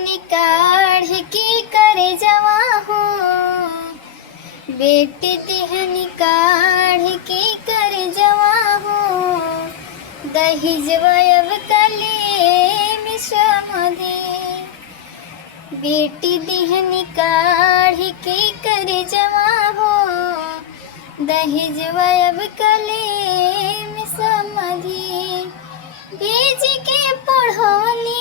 दिहनी काढ़ के करे जवा हो, बेटी दिहनी काढ़ के करे जवा हो, दहेजवा अब कले मिश्रमदे। बेटी दिहनी काढ़ के करे जवा हो, दहेजवा अब कले मिश्रमदे। भेज के पढ़ौली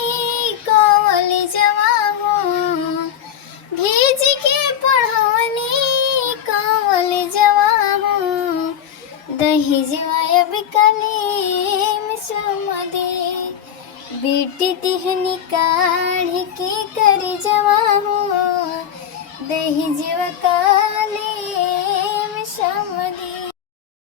कवल जवा हो, भेज के पढ़ौली कवल जवा हो, दहेजवा अब कले मिश्रमदे। बेटी दिहनी काढ़ के करे जवा हो, दहेजवा कले मिश्रमदे।